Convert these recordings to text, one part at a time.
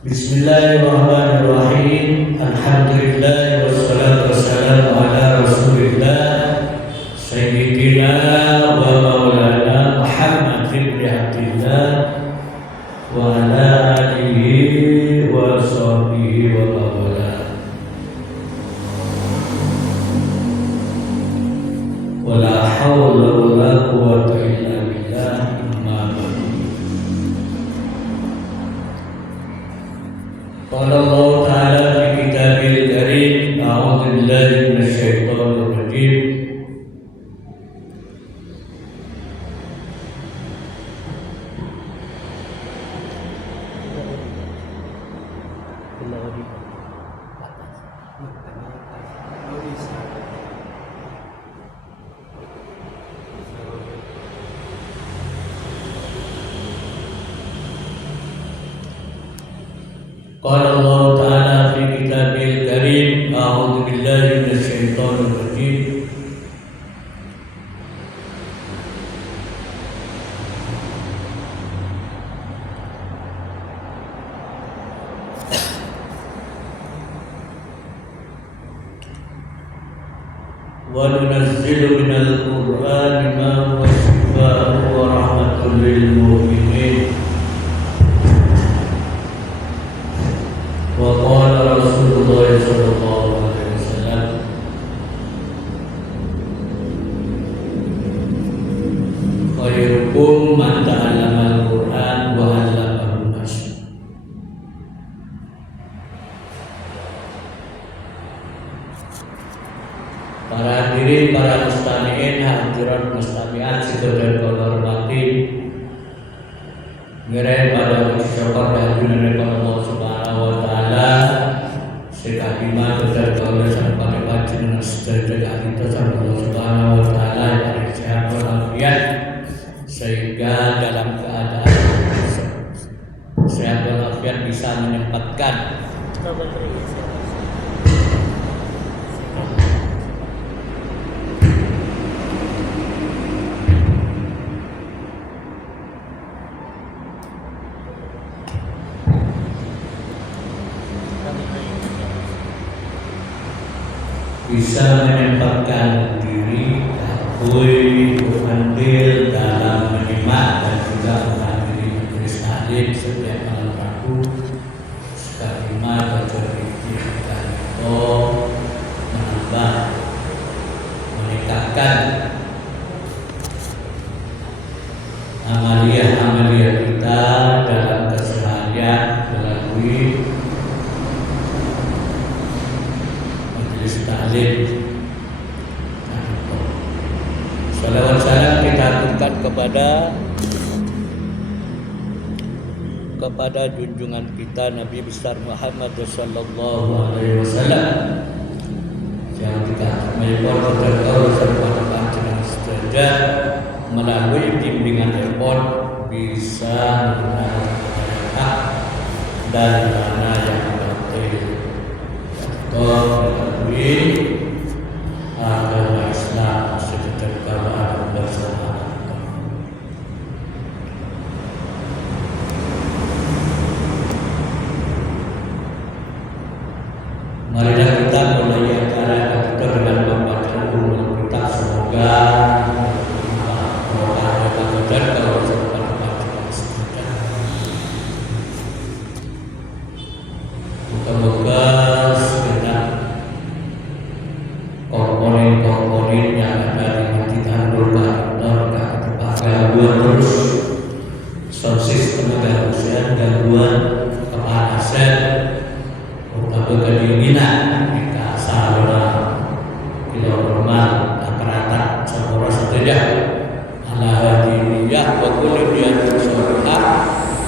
Bismillahirrahmanirrahim. Alhamdulillah wassalatu wassalamu ala Rasulillah Sayyidina wa maulana Muhammad ibn Abdillah wa ala alihi wa sahbihi wa mawala. Wa la hawla wa la quwwata illa billah. Qala Allah Ta'ala fi kitabil karim, a'udzu billahi minasy syaithanir rajim. Qala Allah Ta'ala fi kitabil karim, a'udzu billahi minasy syaithanir rajim. Wa nunazzilu minal Qur'ani ma huwa shifaa'un wa rahmatun lil mu'minin. Wa qala Rasulullah sallallahu alaihi wasallam, khairukum man ta'allama al-Qur'an wa 'allamahu an-nas. Para hadirin, para mustami'in, hadirat mustami'at sekedar hormati, ngerai pada uji syukur dan junjungan Allah Subhanahu wa Ta'ala. Sekalimat berdoa pada panjenengan sedaya kita sama Allah Subhanahu wa Ta'ala yang sehat walafiat, sehingga dalam keadaan sehat walafiat bisa menyempatkan diri akui andil dalam menyimak dan juga menghadiri majelis taklim setiap malam Rabu. Sekalimat baca zikir kita itu menambah, meningkatkan amalia kita dalam keseharian melalui majelis taklim. Salawat salam kita aturkan kepada junjungan kita Nabi besar Muhammad sallallahu alaihi wasallam yang kita meliput terkau serta panjenengan sedaya melalui bimbingan telepon bisa mengenal hak dan mana yang batil. Melalui agama Islam sejahtera bersama. Marilah kita mulai acara kita dengan membaca ulumul kitab. Semoga moga-moga segenap komponen yang ada di hati tanggulkan gangguan terus sound system gangguan kepanasan atau kedinginan kita saluran tidak normal rata-rata saluran saja ala hadiyah wa kulli diyatin sholiha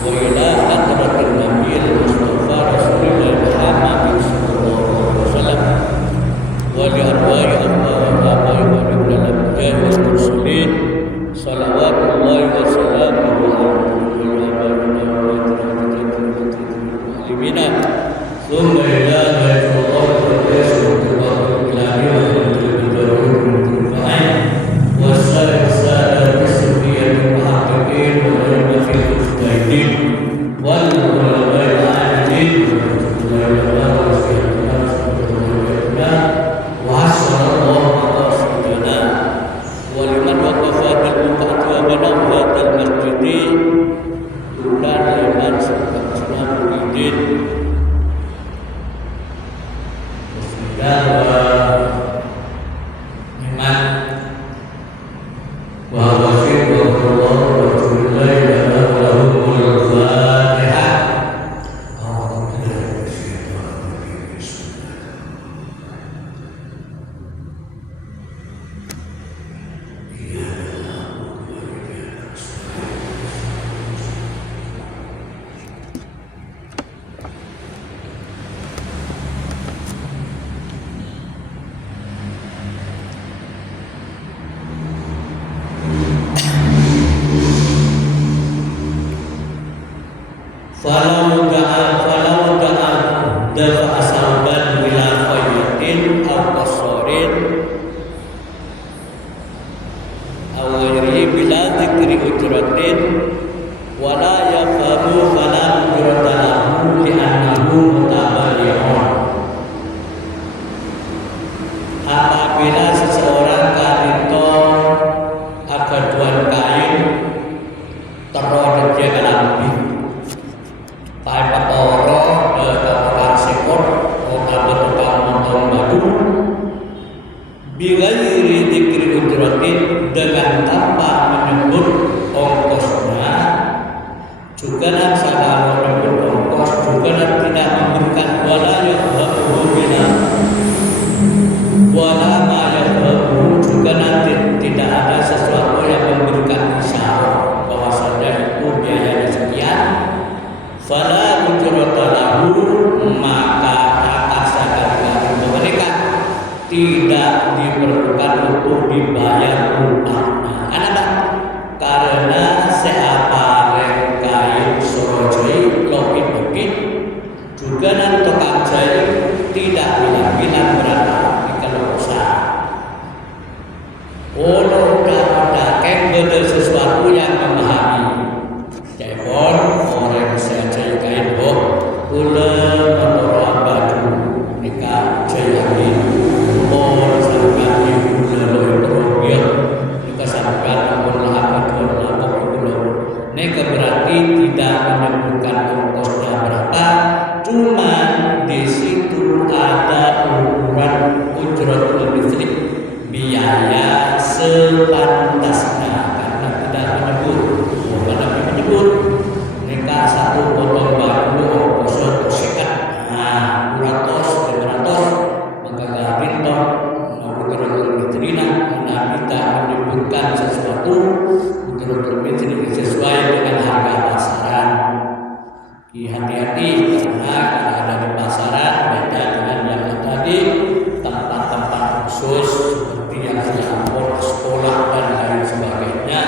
wa ila hadratil nabiyil mustafa rasulillah Muhammad sallallahu alaihi wasallam wa li arwahi amma wa dalam jahil mursalin salawatullahi wa salamuhu alaihi ثم إلى بيت الله والقدس والقرآن الإلهي والمتوفين والسائر السادة الصوفية المحققين والعلماء المجتهدين والعلماء العاملين falau da'a dafa asaban bila qayyatin aw qasarin aw ghairi bila dzikri ujratin wala yafamu fala ujrata lahu li'annahu mutabayyun. Apabila seseorang karito akaduan kain terus dia kalambi pai patoro kapakan sekor tukang motong batu bighairi dzikri ujratin dengan tanpa menyebut ongkosnya juga dan salah menyebut ongkos juga dan tidak memberikan wala ma yafahu juga nanti tidak ada sesuatu yang memberikan isyarat bahwasanya itu biayanya sekian fala ujrata lahu maka akan sekali mereka tidak diperlukan untuk dibayar upahnya. Kenapa? Karena siapa kain sorojai lokit juga nanti tukang jahit tidak bilang-bilang berapa kalau usaha. Kalau udah beda sesuatu yang memahami. Cepon orang saya kain kula motor baju nikah jayamin sampai kula loyo nikah sampai namun nikah berarti tidak menyebutkan ongkosnya berapa, cuma di situ ada ukuran ujratul mithli biaya sepantasnya karena tidak menyebut nikah satu potong baju ongkos sekat 200 500 maka garin toh ujratul mithli tidak menyebutkan sesuatu ujratul mithli sesuai dengan harga pasaran. Hati-hati karena ada di pasaran beda dengan yang ada di tempat-tempat khusus seperti yang diampun sekolah dan lain sebagainya.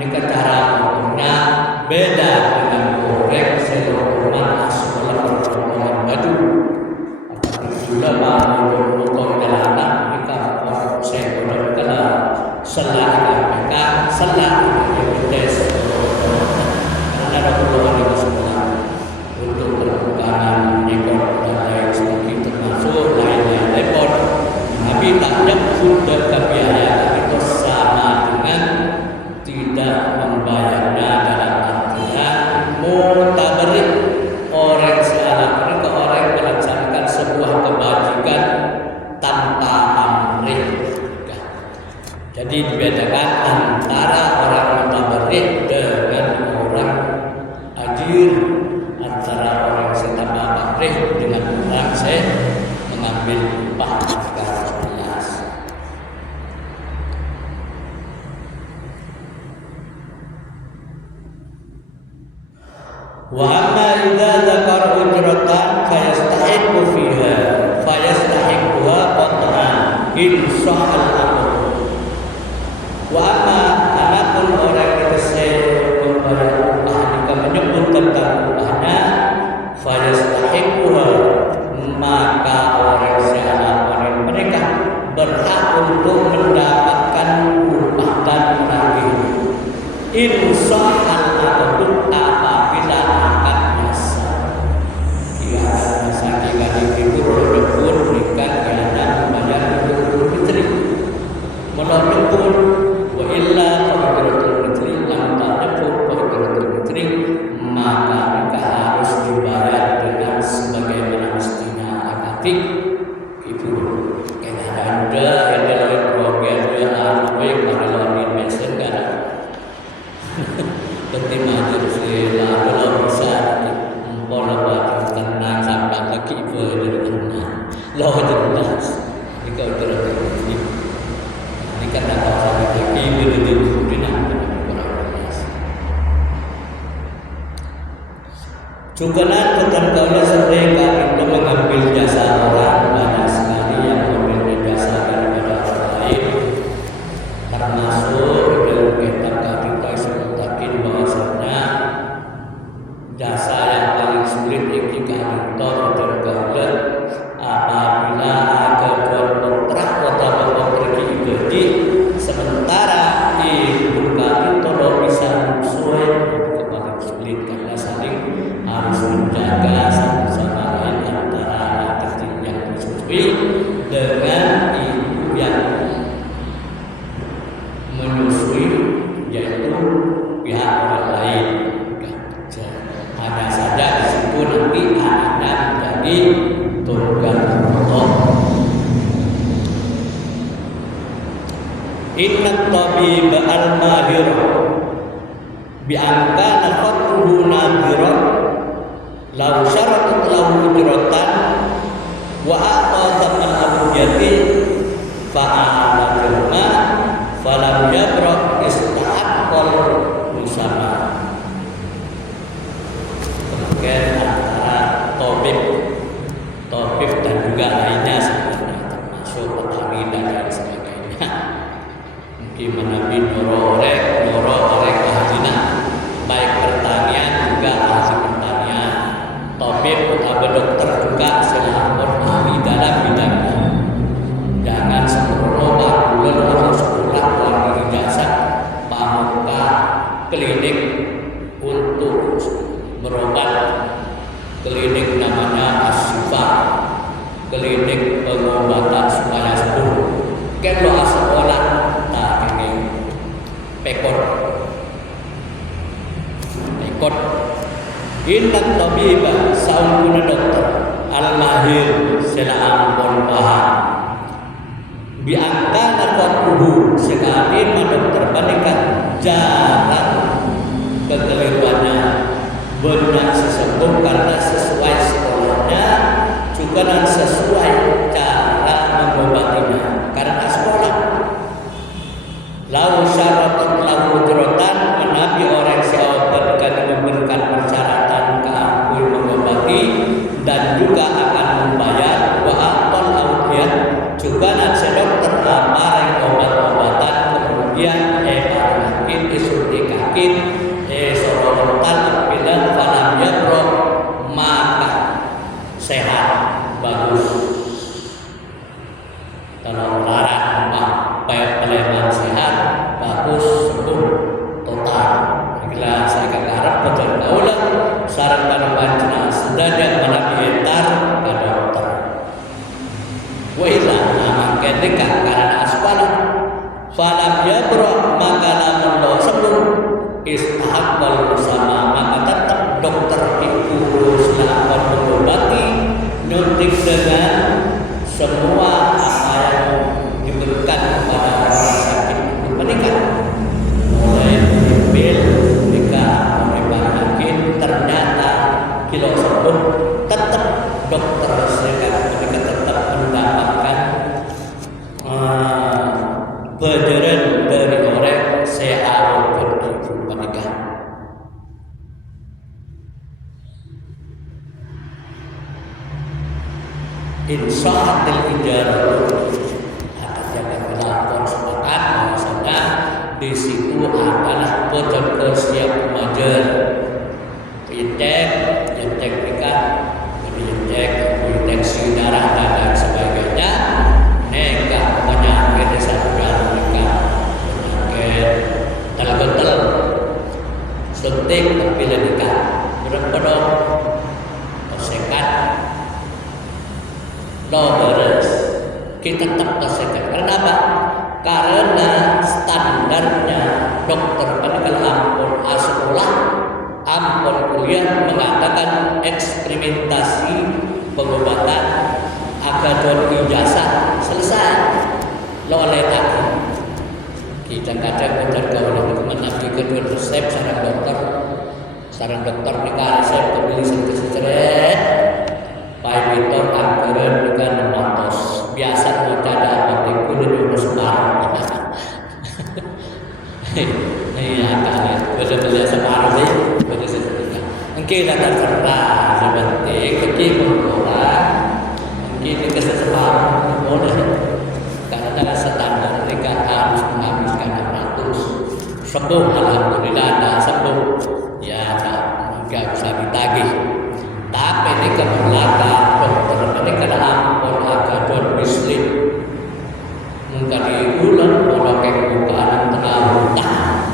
Ini cara potongnya beda dengan korek selokan sekolah potongan baju. Apalagi sudah mau potong celana mereka sekolah kala selah mereka selah tes karena ada keperluan di sekolah untuk perbukaan ekor dan lain sebagainya termasuk lain-lain ekor. Nabi tak nyebut dekat biaya itu sama dengan tidak membayarnya dalam artian mutabarik orang salah mereka orang melaksanakan sebuah kebajikan tanpa amrih. Jadi dibedakan antara orang mutabarik dengan orang ajir, antara orang tanpa amrih dengan orang saya mengambil upah secara jelas. Wa amma idza dzakara ujratan fayastahiqu fiha fayastahiquha qat'an in sahal amr. Wa amma anapun orang yang membayar upah jika menyebut tentang upahnya fayastahiquha maka orang orang mereka berhak untuk mendapatkan upah dan menagih. Insahal amr apabila akadnya sah. Jika sakit itu berlebur nikah karena membayar ujratul mithli melebur wa illa ujratul mithli lam ta'rifu ujratul mithli maka nikah harus dibayar dengan sebagaimana mestinya akad itu. Karena ada program yang apa yang pada mesin kan seperti majur sila kalau bisa pola batu tenang sampai lagi berenang loh jelas jika udah ini kan ada orang lagi berenang juga nanti terkaulah sering itu mengambil jasa orang banyak sekali yang mengambil jasa daripada orang lain termasuk dalam kitab kita sebutakin bahwasanya jasa yang tabib al-mahir bi angka nafatuhu nadhira law syaratut lahu ujratan wa aqadha al-abiyati fa'ala jurma falam yabra istahaqal musama. Kemudian antara tabib dan juga lainnya sebenarnya termasuk petani dan lain sebagainya. Gimana noro orek ahlinya baik pertanian juga ahli pertanian, tabib atau dokter juga selalu ahli dalam bidangnya. Jangan sembrono bakulan atau sekolah keluar ijazah pamuka klinik untuk berobat, klinik namanya Asyifa, klinik pengobatan supaya sembuh. Kalau sekolah tak ingin pekot. Inna tabiba saungkuna dokter al-mahir sela ampun paham. Biangka nafatuhu sekali dokter menikah jarang kekeliruannya benar sesembuh karena sesuai sekolahnya juga dan sesuai cara mengobatinya karena sekolah. Lau syaratut lahu ujratan menabi orang siapa dengan memberikan persyaratan keampun mengobati dan juga akan membayar wa aqal audiyat juga dan sedokter apareng obat-obatan kemudian parakin disuntikin sorotan bilang falam yabro maka sehat bagus. Kalau larang peleman sehat bagus sembuh total. Bila saya kegarap betul kaulah sarang pada panjang sudah dia menabientar ke dokter. Wailah nama ketika karena aspalah falam yabro maka lamun lo sembuh istahaqal bersama maka tetap dokter itu selamat mengobati nyuntik dengan semua apa yang diberikan kepada orang sakit menikah mulai pil nikah mulai yakin ternyata kilo sembuh tetap dokter serikat menikah tetap mendapatkan pelajaran dari orang sehat menikah. Insyahatil ijarah akan jaga kelakon sepakat bahwasanya di situ adalah poton siap mengajar cek nikah, deteksi darah dan lain sebagainya. Nikah penyakit desa jalan nikah, penyakit tel suntik bila nikah, berat tersekat. Beres kita tetap tersekat. Karena apa? Karena standarnya dokter medical ampun sekolah ampun kuliah mengatakan eksperimentasi pengobatan akadon ijazah selesai lo oleh lagi kita kadang kalau menagih kedua resep sarang dokter nikah resep kembali secret Paiton anggaran dengan matos biasa kita ada apotek kudu diurus barang. Iya kalian betul beli separuh sih betul sesuatu. Mungkin ada terserah seperti kekimun orang mungkin keseparuh boleh karena standar mereka harus menghabiskan 600 sembuh alhamdulillah ada sembuh ya nggak bisa ditagih. Tapi ini keberlaka dokter ini kena ampun akadon muslim muka diulang moloket bukaan tengah hutang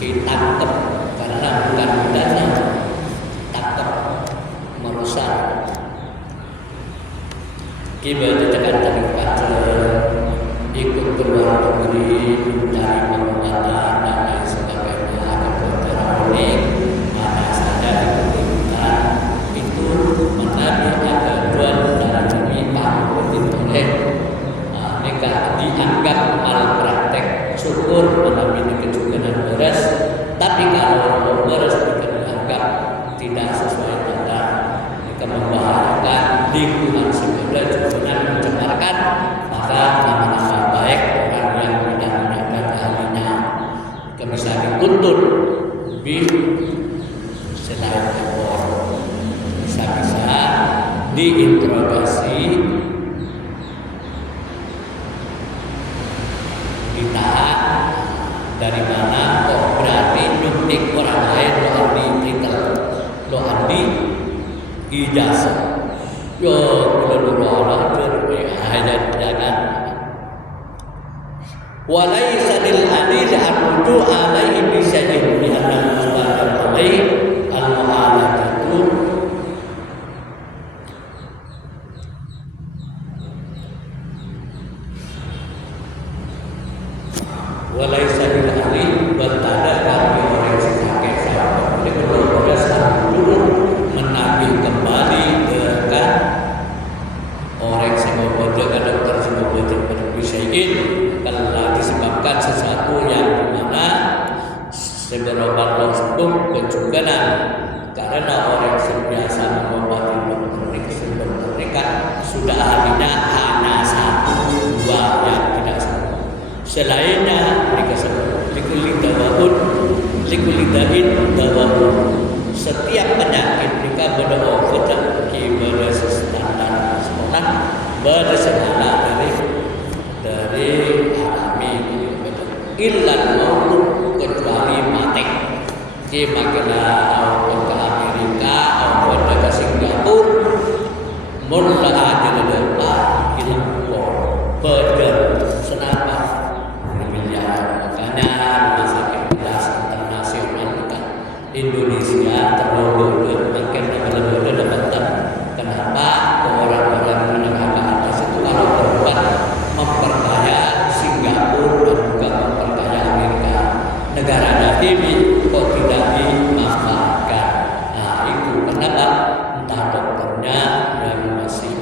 kita tangkap karena bukan bidangnya tangkap merusak kita tekan terlibat ikut keluar negeri mencari pengobatan dan lain sebagainya ada kontra unik mana saja dibutuhkan itu menabi ada dua darah demi paham oleh mereka dianggap malpraktek syukur diinterogasi, ditahan. Dari mana kok berani nyuntik orang lain? Lo andi titel, lo andi ijazah. Yo, dulu Allah hanya jangan. Walaysa lil adil an-ruju alaihi bi syai'in bi anna al-mustaqim alaihi al-mu'alajatu. Walaysa lil adil bertanda bagi orang yang sakit sahabat. Jadi berdasarkan dulu menagih kembali dengan orang yang membaca dokter semua baca berbisain kalau disebabkan sesuatu yang dimana seberapa langsung kecukupan karena orang yang biasa mengobati dokter mereka sudah ahlinya hanya satu dua yang tidak semua. Selainnya mereka sebut likulidain dawaun. Setiap penyakit mereka berobat kepada standar sekolah berdasarkan dari alami ilal maut kecuali mati. Jika kita ke Amerika atau ke Singapura, mula aja lelah hilang berder senapa miliar. Makanya rumah sakit kelas internasional kan Indonesia terlalu makin lebih dapatan. Kenapa orang-orang menengah ke atas itu kalau berobat memperkaya Singapura dan juga memperkaya Amerika, negara ini kok tidak dimanfaatkan. Nah itu kenapa? Entah dokternya yang masih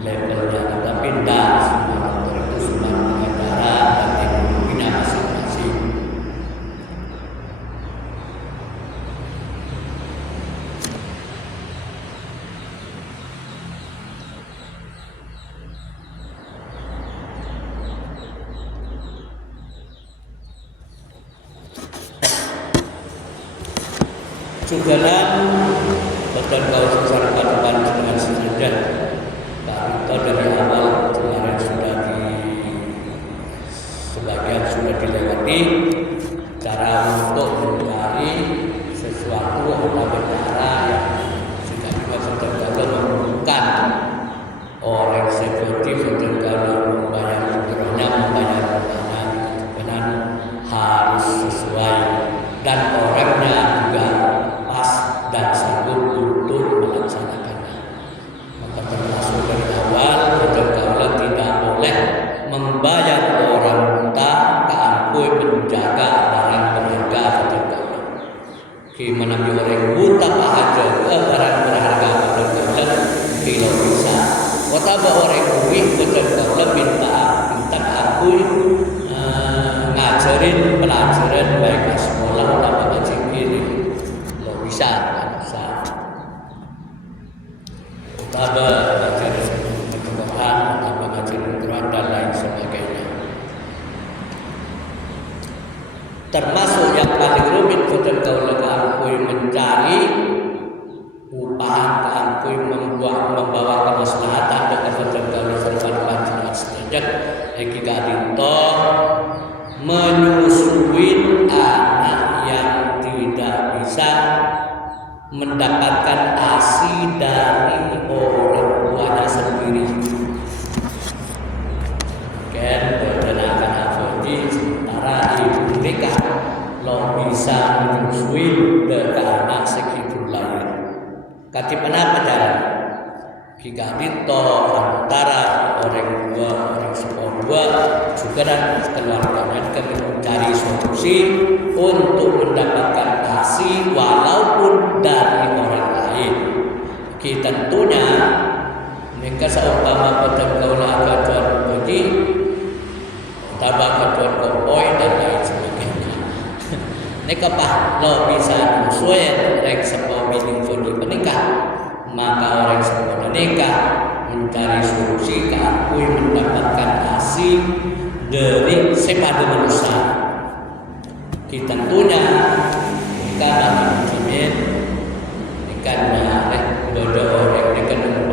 levelnya tapi tidak semua dokter itu semua pengendara dan teknologinya masing-masing. Juga betul kau secara depan dengan sejajar. Itu dari awal kemarin sudah sebagian sudah dilewati. Cara untuk mencari sesuatu atau cara yang sudah betul menemukan orang seperti betul kalau membayar umrohnya, membayar rumahnya dengan harus sesuai dan orangnya juga dan sanggup untuk melaksanakannya. Maka termasuk dari awal kalau tidak boleh membayar orang buta keangkui menjaga barang berharga berharga. Gimana orang buta aja barang berharga berharga kalau bisa. Kota orang duit berharga minta keangkui ngajarin pelajaran baik sekolah atau ngaji ini lo bisa. Utama ngajarin Quran, utama ngajarin Quran dan lain sebagainya. Termasuk yang paling rumit betul kalau keangkui mencari upahan keangkui membawa kemaslahatan dengan betul kalau serban panjang sejajar jika dinto menyusuin anak yang tidak bisa mendapatkan ASI dari orang tuanya sendiri. Kan berdenakan afodi sementara ibu mereka lo bisa menyusui dengan anak segitu lain. Kati kenapa jalan? Jika itu antara orang dua, orang sepuluh juga dan keluarganya kami mencari solusi untuk mendapatkan ASI walaupun dari orang lain. Tentunya mereka seumpama petengkaulah ketuan puji, tabak ketuan kompoi dan lain sebagainya. Mereka lo bisa sesuai rek sepuluh meaningful menikah, maka orang sepuluh menikah mencari solusi keakui mendapatkan ASI dari sepada manusia. Tentunya karena muslimin karena bodoh orang dengan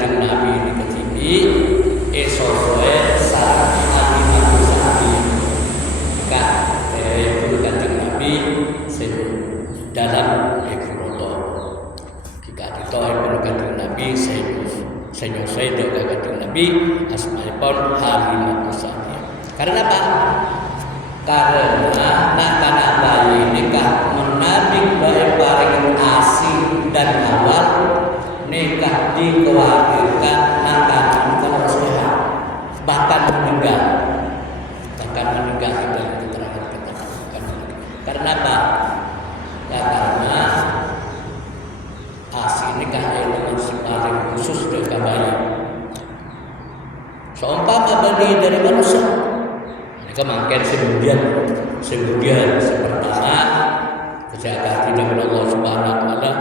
Kanjeng Nabi ini kecili esosoe sarang alimatu sapi kak Kanjeng Nabi dalam ekroto jika kita Kanjeng Nabi senyosai dengan Kanjeng Nabi asmaipun halimatu sapi. Karena apa? Karena anak bayi nikah menabik baik paling asing dan awal nikah dikhawatirkan akan kalau sehat bahkan meninggal itu keterangan kita. Karena apa? Ya, karena asing nikah itu paling khusus dengan bayi. Seumpama bayi dari manusia mereka makin kemudian sepertama kejagaan tidak Allah Subhanahu wa taala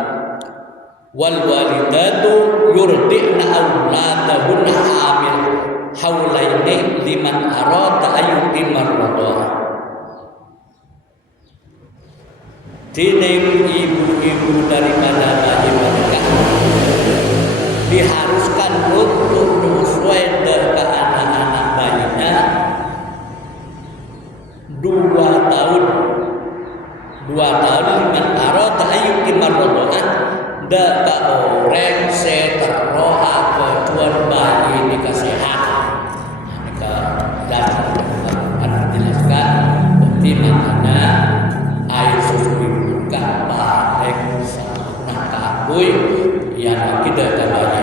wal walidatu yurdi'na auladahunna hamil haulaini liman arada ayyutimar radha. Dinding ibu-ibu daripada bayi mereka diharuskan untuk sesuai dengan anak-anak bayinya 2 tahun liman arada ayyutimar radha daka orang seteroha kecuan bayi nikah sehat. Nikah dan dijelaskan bukti maknanya air susu ibu kan paling sempurna kakui yang tidak bayi.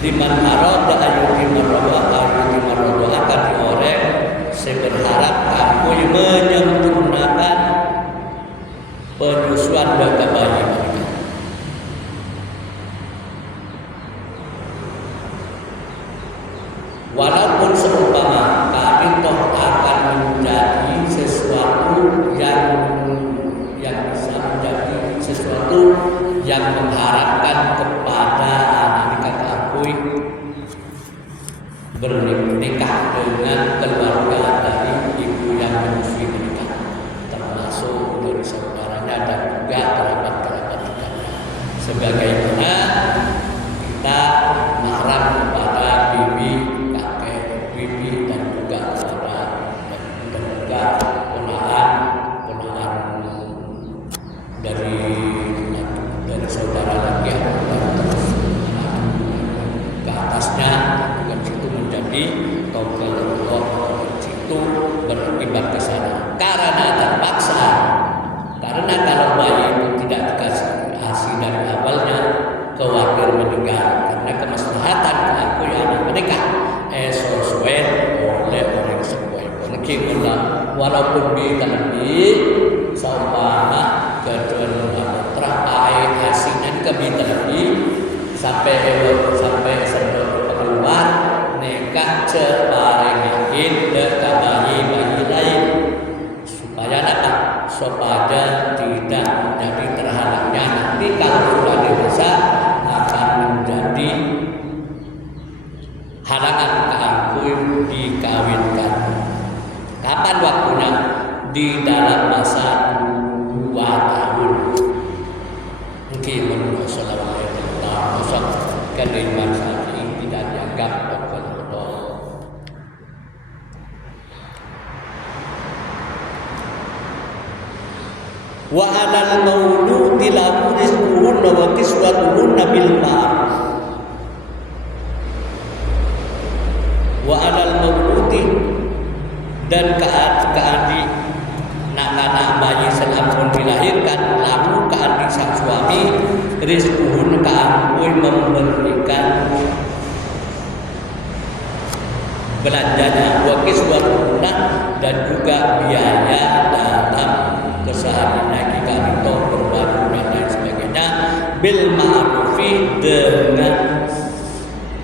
Liman arada ayyutimar radha akan diorek seberharap kakui menyempurnakan penyusuan data bayi mereka. Walaupun seumpama kami toh akan menjadi sesuatu yang bisa menjadi sesuatu yang mengharapkan kepada anak kita akui bernikah dengan keluarga dari ibu yang menyusui mereka, termasuk dari saudaranya dan juga kerabat-kerabat dekatnya. Sebagaimana kita mahram kepada bibi, kakek, bibi dan juga saudara dan juga ponakan dari saudara lagi terus ke atasnya juga situ menjadi togel Allah situ beribadah ke sana karena terpaksa. Karena kalau bayi itu tidak dikasih ASI dari awalnya khawatir meninggal karena kemaslahatan aku yang menikah sesuai oleh orang sesuai mungkin walaupun di lebih seumpama kejualan terakhir hasilnya kebita lebih sampai sebelum keluar nikah separing yakin dekat bayi lain supaya apa? Supaya tidak menjadi terhalangnya nanti kalau sudah dewasa akan menjadi halangan keangkuh dikawinkan. Kapan waktunya? Di dalam masa 2 tahun. Mungkin menurut sallallahu karena Imam Syafi'i tidak dianggap betul. Wa 'alal mauludi lahu rizquhunna wa kiswatuhunna bil ma'ruf. Wa 'alal mauludi dan keadik anak bayi selampun dilahirkan lalu keadik sang suami rizquhun keangkuh memberikan belanjanya wa kiswatuhunna dan juga biaya dalam kesehariannya kita itu berbaju dan lain sebagainya bil ma'rufi dengan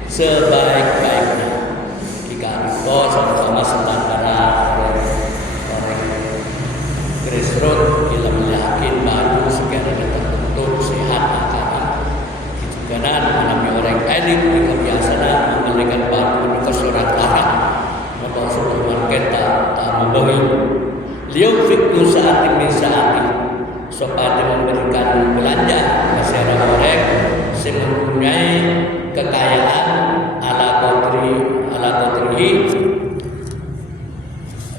sebaik-baiknya jika itu sama-sama setara grassroots ilmu yakin baju segala tertentu sehat makanan itu karena mengalami orang elit kebiasaan membelikan baju ke surat larang atau supermarket tak membeli liuk fiknu saat ini supaya memberikan belanja kepada orang yang mempunyai kekayaan ala qadri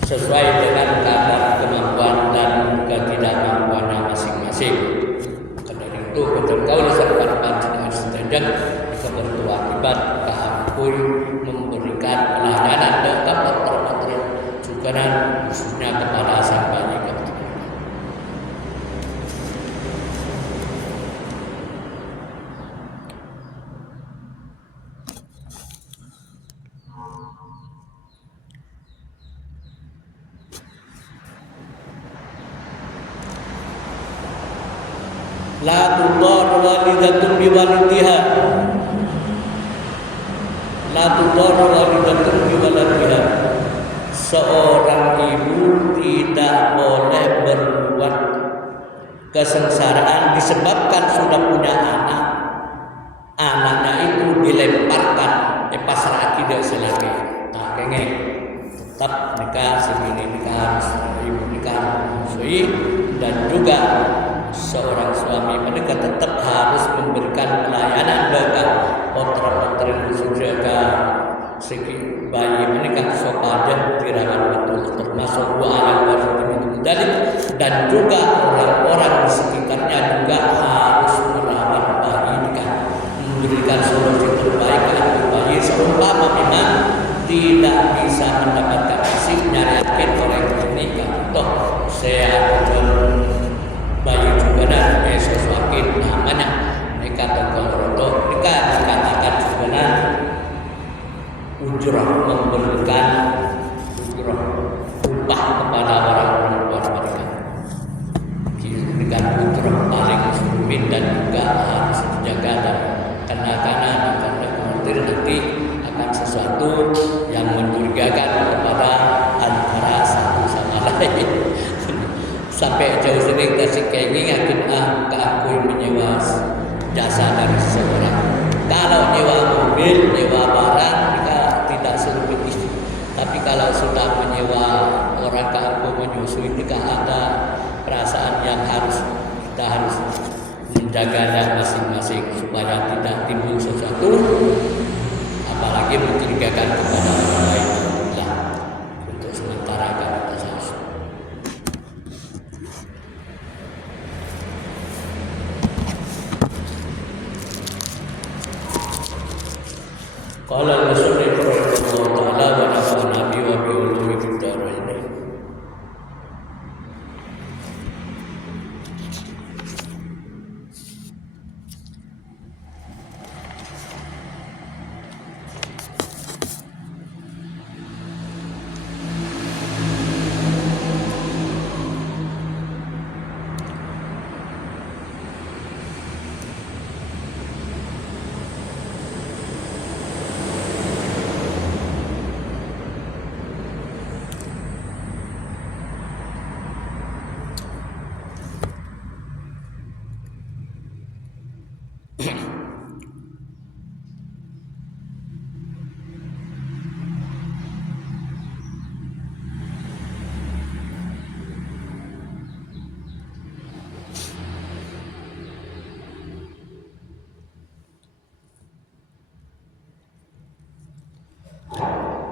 sesuai dengan kadar kemampuan dan ketidakmampuannya masing-masing. Karena itu betul kau serta panjenengan sedang kebentuk akibat keampun memberikan pelayanan tetap terpatri juga khususnya kepada sang bayi. La tudar walidatun biwaladiha. La tudar walidatun biwaladiha. Seorang ibu tidak boleh berbuat kesengsaraan disebabkan sudah punya anak. Anaknya itu dilemparkan pasrah tidak selagi. Nah, kengeng tetap nikah segini nikah ibu nikah sui dan juga seorang suami mereka tetap harus memberikan pelayanan bagi putra-putri khususnya segi bayi mereka supaya dirawan betul termasuk anak waris dan juga orang-orang di sekitarnya juga harus merawat bayi mereka memberikan solusi terbaik untuk bayi seumpama memang tidak bisa mendapatkan hasilnya yakin oleh klinik atau saya bayi juga dan sesuatu namanya mereka tergolong mereka dikatakan sebenarnya ujrah memberikan ujrah upah kepada orang-orang tua mereka diberikan ujrah paling sulit dan juga harus dijaga dan karena khawatir nanti akan sesuatu yang mencurigakan kepada antara satu sama lain. Sampai jauh sini kasih kenging akan keakui menyewa jasa dari seseorang. Kalau nyewa mobil, nyewa barang, mereka tidak serumit itu. Tapi kalau sudah menyewa orang keakui menyusui, mereka ada perasaan yang kita harus menjaganya masing-masing supaya tidak timbul sesuatu, apalagi mencurigakan kepada orang lain. Untuk sementara akan kita selesai. Qala al-musannif rahimahullah ta'ala wa nafa'ana bihi wa bi ulumi fid dharain.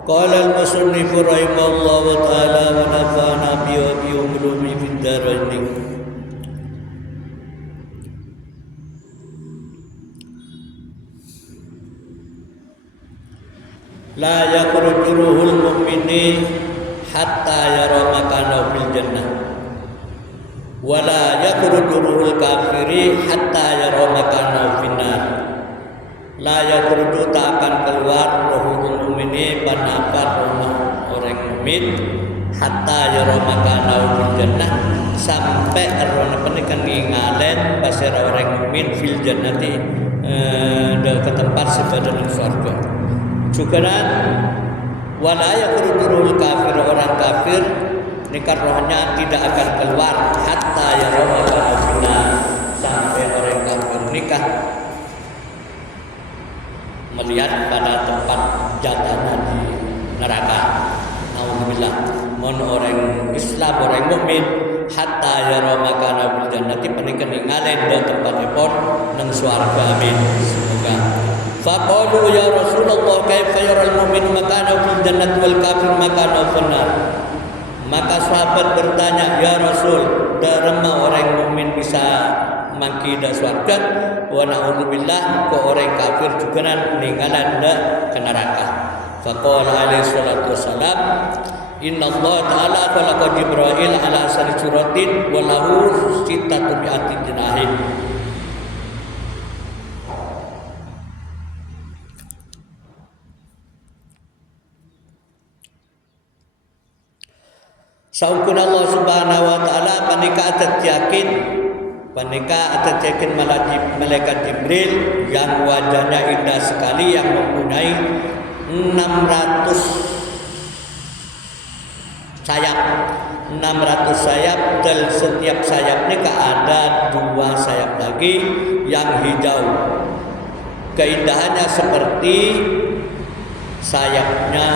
Qala al-musannif rahimahullah ta'ala wa nafa'ana bihi wa bi ulumi fid dharain. La yakhruju ruhul mu'mini hatta yara makanahu fil jannah wa la yakhruju ruhul kafiri hatta yara makanahu fin nar. La yakhruju tak akan keluar ruhul mu'mini panapa rumah orang mukmin hatta yara makanahu fil jannah sampai arwana pernikahan ngalen pasir orang mukmin fil jannati ke tempat sebadan surga. Juga wala yakhruju kafir orang kafir nikah rohnya tidak akan keluar hatta yara makanahu sampai orang kafir nikah melihat pada tempat jatahnya di neraka. Alhamdulillah, mon orang Islam orang mukmin hatta yara makana fil jannati panika ningalen da tempatipun nang swarga. Amin. Semoga. Faqalu ya Rasulullah kaifa yaral mu'min makana fil jannati wal kafir makana fil nar. Maka sahabat bertanya, ya Rasul, darema orang mukmin bisa mangki da swarga, wa na'udzubillah ko orang kafir juga ninggalan da ke neraka. Faqala alaihi salatu wassalam, inna Allah ta'ala khalaqa Jibril ala asari suratin wa lahu sittatu mi'ati janahin. Saukun Allah subhanahu wa ta'ala panika atat yakin malaikat Jibril yang wajahnya indah sekali, yang mempunyai 600 sayap, dan setiap sayap ini ada 2 sayap lagi yang hijau. Keindahannya seperti sayapnya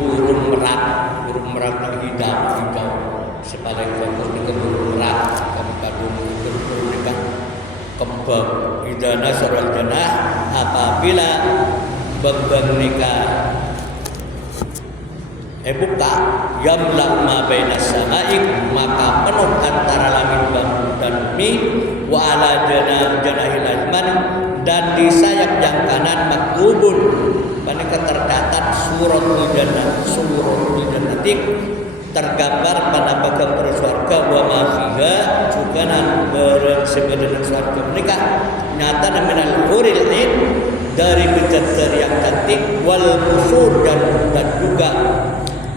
burung merak yang hijau. Sepaling fokus dengan burung merak, kadung dengan kembang. Idana saral janah, apabila bembang nikah buka yamla ma bainas sama'i, maka penuh antara langit dan bumi, wa ala janahil ayman, dan di sayap yang kanan maktubun panika tercatat suratul jannati, tergambar pada bagian surga, wa ma fiha juga barang sebadan surga menika nyata minal huril ain, dari bidadari yang cantik, wal qusur dan juga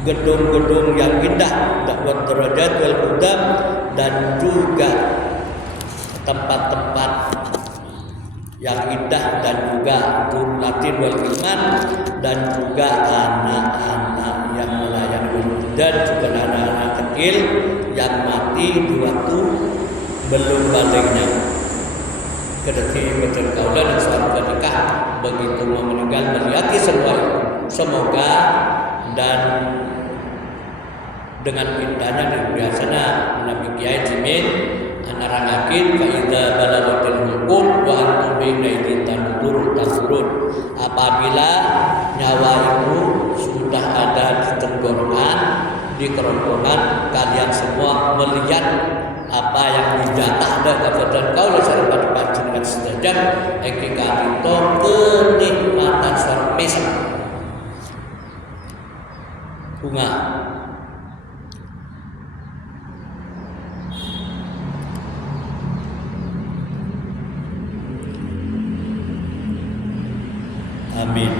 gedung-gedung yang indah, dakwat derajat wal qudam, dan juga tempat-tempat yang indah, dan juga durlatin wal iman, dan juga anak-anak yang melayani, dan juga anak-anak kecil yang mati di waktu belum baliknya. Kedati betul kaulah dan surga nikah begitu mau meninggal melihat semua. Semoga dan dengan indahnya dan biasanya Nabi Kiai Jimin anarangakin fa idza balagatil hukum wa antum baina aydin tanurun. Apabila nyawa itu sudah ada di tenggorokan, di kerongkongan, kalian semua melihat apa yang dijatah ada kepada kau laksana pada panjenengan sedajat eki kalito kenikmatan sormis bunga. Amin.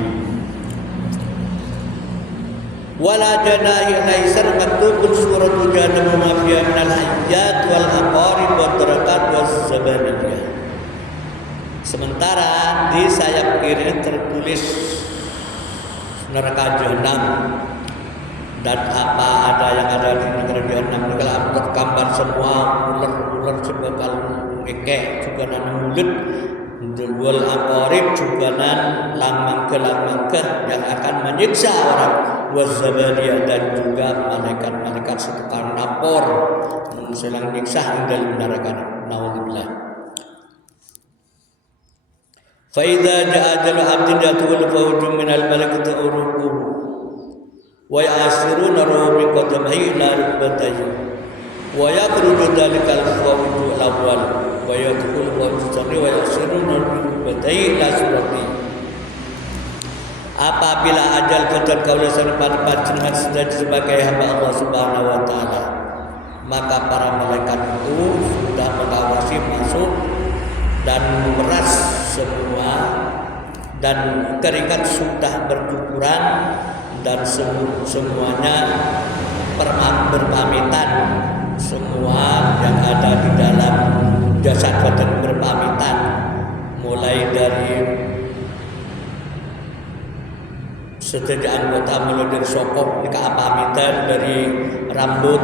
Wala janahi laisar maktubun suratul jannah ma fiha minal hayyat wal aqarib wa darakat was sabaniyah. Sementara di sayap kiri tertulis neraka jahanam, dan apa ada yang ada di negara jahanam kalau tergambar semua ular sebakal ngekek juga nan mulut wal aqarib juga nan lamang-lamang yang akan menyiksa orang, wazabaniyah, dan juga malaikat-malaikat setukang lapor menselang nyiksa hingga neraka. Naudzubillah. Fa idza ja'a ajalu 'abdin yatul fawjun minal malaikati uruquhu wa ya'siruna ruhu min qadamihi ila rukbatayhi wa yakhruju dhalikal fawjul awwal wa yadkhulu fawjun wa ya'siruna rukbatayhi ila surati. Apabila ajal kejar kaulasan pada panjenengan sudah sebagai hamba Allah Subhanahu wa taala, maka para malaikat itu sudah mengawasi masuk dan memeras semua, dan keringat sudah bercucuran, dan semuanya berpamitan. Semua yang ada di dalam jasad badan berpamitan, mulai dari setiap anggota mulai dari sokok ke pamitan, dari rambut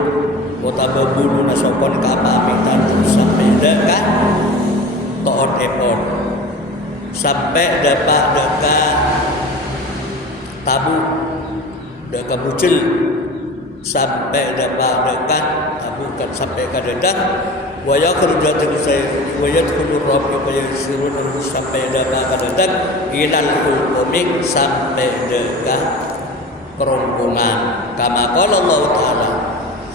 kota bulu nasokon ke pamitan, sampai dekat toon epon, sampai dekat tabu dekat bucil sampai dapat dekat bukan sampai ke dedak wa yakhrujatul sayyi wa yadkhulur rabbi wa yasirun sampai dapat ke dedak ilal hulqumik sampai dekat kerongkongan kama qala Allah taala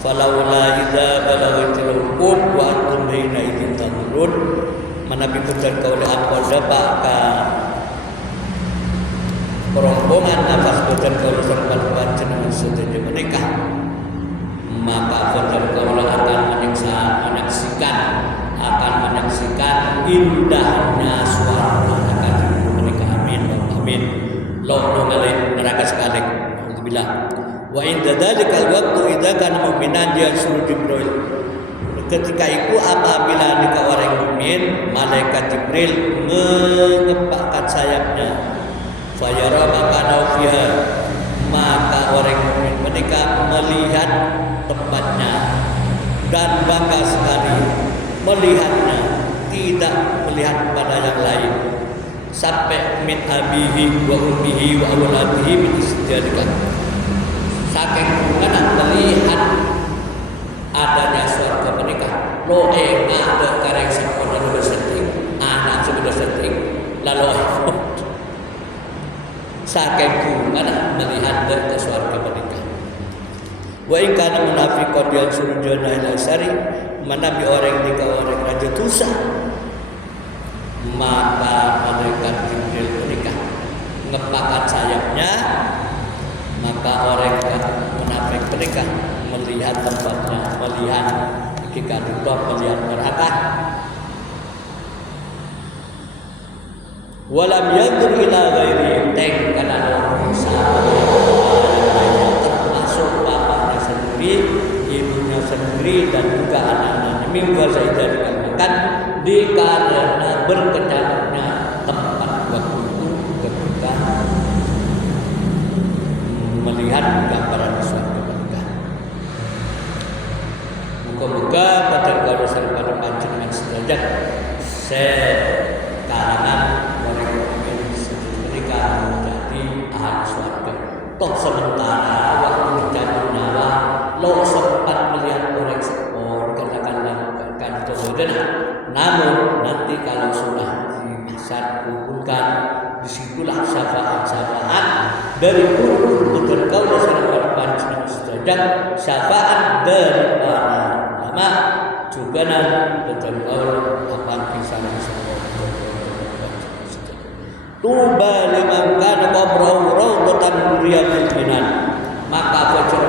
falaula idza balaghatil hulqum wa antum hina idzin tanzurun manabi pujan kaula apa dapat ka kerongkongan nafas pujan kaula sampai panjenengan sedaya menikah maka benar kaulah akan menyaksikan indahnya suara akan menikah amin lo ngalih neraka sekali alhamdulillah wa inda dzalikal waqtu idza kana mu'minan yasuru Jibril ketika itu apabila nikah orang mukmin malaikat Jibril mengepakkan sayapnya fayara maka fiha maka orang mukmin menikah melihat tempatnya dan bangga sekali melihatnya tidak melihat pada yang lain sampai min abihi wa ummihi wa awladihi min istijadika saking karena melihat adanya surga menikah lo ada kareng sampun bersetting anak sudah setting lalu saking karena melihat ke surga menikah wa in kana munafiqan yang surjana ila sari menabi orang nikah orang raja dosa maka malaikat Jibril menikah ngepakkan sayapnya maka orang munafik menikah melihat tempatnya melihat jika duduk melihat neraka walam yandur ila ghairi teng kana ibunya sendiri dan juga anak-anaknya mimbar saya dikarenakan karena berkecantiknya tempat waktu itu ketika melihat gambaran suatu pernikahan. Muka-muka pada kalau pada panjenengan sederajat sekarangan orang mukmin menikah menjadi ahli surga. Toh sementara waktu zaman nyawa lo sempat melihat orang sekor katakanlah kan kemudian namun nanti kalau sudah di masa kumpulkan disitulah syafaat dari guru dan kau dasar panjenengan sedang syafaat dari para ulama juga dan kau akan bisa tuba liman kana qabra'u rawdatan riyadil jinan maka bocor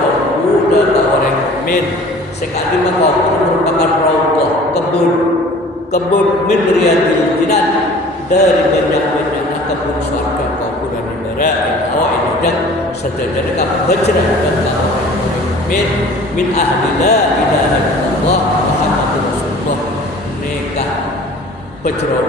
udah ke orang mukmin sekali makabur merupakan rawdah kebun min riyadil jinan dari banyak-banyaknya kebun surga kuburan ibarat ini dan sejajar ka bajrah dan ka orang mukmin min ahli la ilaha illallah Muhammadur Rasulullah nikah bajrah